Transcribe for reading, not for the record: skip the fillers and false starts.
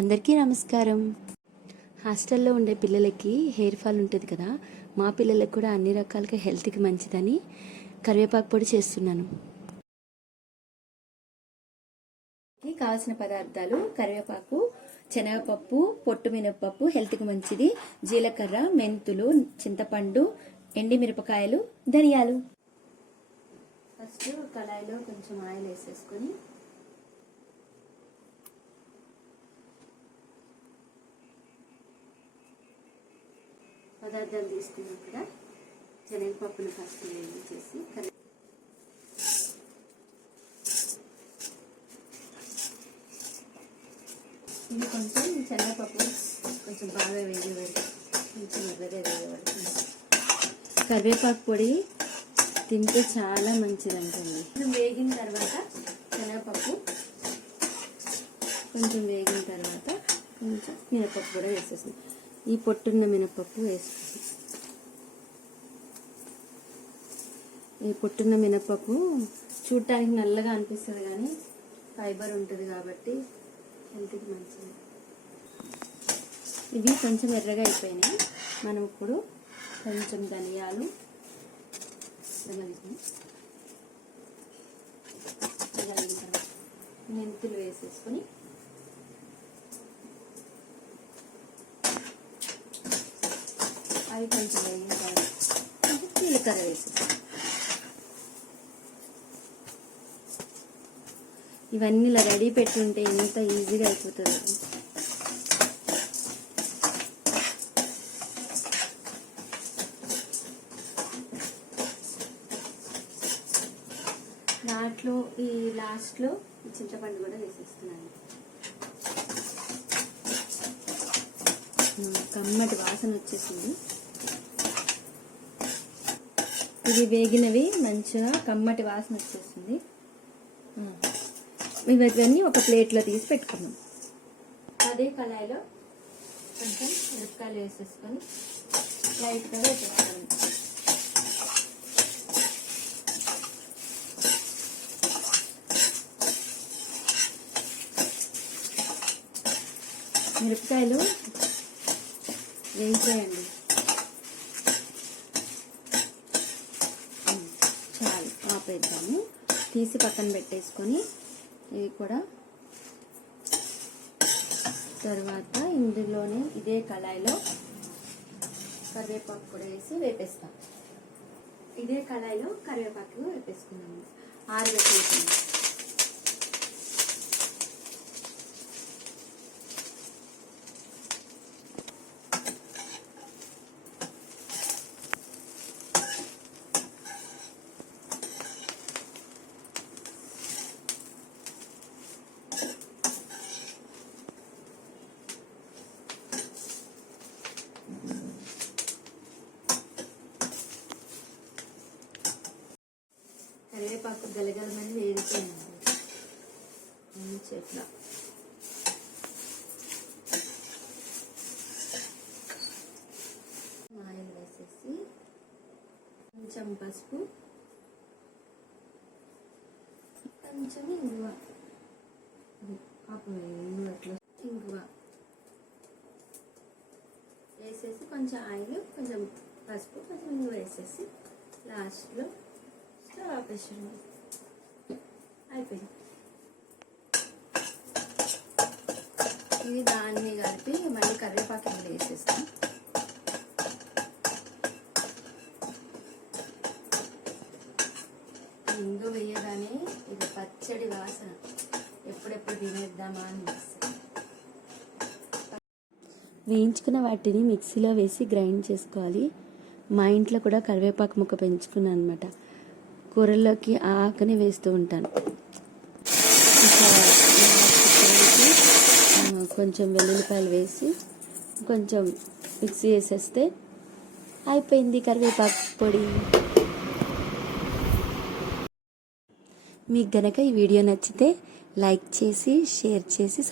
అందరికీ నమస్కారం. హాస్టల్లో ఉండే పిల్లలకి హెయిర్ ఫాల్ ఉంటుంది కదా, మా పిల్లలకు కూడా అన్ని రకాలుగా హెల్త్కి మంచిదని కరివేపాకు పొడి చేస్తున్నాను. కావాల్సిన పదార్థాలు: కరివేపాకు, శనగపప్పు, పొట్టు మినపప్పు హెల్త్కి మంచిది, జీలకర్ర, మెంతులు, చింతపండు, ఎండి మిరపకాయలు, ధనియాలు. ఫస్ట్ కళాయిలో కొంచెం ఆయిల్ వేసేసుకొని పదార్థాలు తీసుకున్నాం కదా, శనగపప్పును ఫస్ట్ వేయించేసి ఇది కొంచెం శనగపప్పు కొంచెం బాగా వేగేవాడు, కొంచెం ఎర్రగా వేగేవాడు. కరివేపాకు పొడి తింటే చాలా మంచిదంటుంది. వేగిన తర్వాత శనగపప్పు కొంచెం వేగిన తర్వాత కొంచెం మినపప్పు కూడా వేసేసింది. ఈ పొట్టున్న మినపప్పు వేసుకుంది. ఈ పొట్టున్న మినపప్పు చూడటానికి నల్లగా అనిపిస్తుంది కానీ ఫైబర్ ఉంటుంది కాబట్టి హెల్త్కి మంచిది. ఇవి కొంచెం ఎర్రగా అయిపోయినాయి. మనం ఇప్పుడు కొంచెం ధనియాలు, మెంతులు వేసేసుకొని అవి కొంచెం వేగిన తర్వాత జీలకర్ర వేసేస్తాం. ఇవన్నీ ఇలా రెడీ పెట్టుంటే ఎంత ఈజీగా అయిపోతుంది. దాంట్లో ఈ లాస్ట్లో చింతపండు కూడా వేసేస్తున్నాను. కమ్మటి వాసన వచ్చేసింది. ఇవి వేగినవి మంచిగా కమ్మటి వాసన వచ్చేసింది. ఇవన్నీ ఒక ప్లేట్లో తీసి పెట్టుకున్నాం. అదే కళాయిలో కొంచెం మిరపకాయలు వేసేసుకొని లైట్గా వేసేసుకోండి. మిరపకాయలు వేయించేయండి. చాలు, ఆపేద్దాము. తీసి పక్కన పెట్టేసుకొని ఇవి కూడా తర్వాత ఇందులోనే ఇదే కళాయిలో కరివేపాకు కూడా వేసి వేపేస్తాం. ఇదే కళాయిలో కరివేపాకు వేపేసుకున్నాము. ఆరబెట్టేసాము. కరివేపాకు గలగలమని వేడిపోయింది చెట్ల. ఆయిల్ వేసేసి కొంచెం పసుపు, కొంచెం ఇంగువ, ఇంగువ వేసేసి కొంచెం ఆయిల్, కొంచెం పసుపు, కొంచెం ఇంగువ వేసేసి లాస్ట్లో ఆపేసాను. అయిపోయింది. ఇది దాన్ని కలిపి మళ్ళీ కరివేపాకు ఇందులో వేసేస్తాం. ఇంగు వేయగానే ఇది పచ్చడి వాసన ఎప్పుడెప్పుడు తినేద్దామా అని. వేయించుకున్న వాటిని మిక్సీలో వేసి గ్రైండ్ చేసుకోవాలి. మా ఇంట్లో కూడా కరివేపాకు మొక్క పెంచుకున్నాను అనమాట. కూరల్లోకి ఆకుని వేస్తూ ఉంటాను. కొంచెం వెల్లుల్లిపాయలు వేసి కొంచెం మిక్సీ వేసేస్తే అయిపోయింది కరివేపాకు పొడి. మీకు గనక ఈ వీడియో నచ్చితే లైక్ చేసి, షేర్ చేసి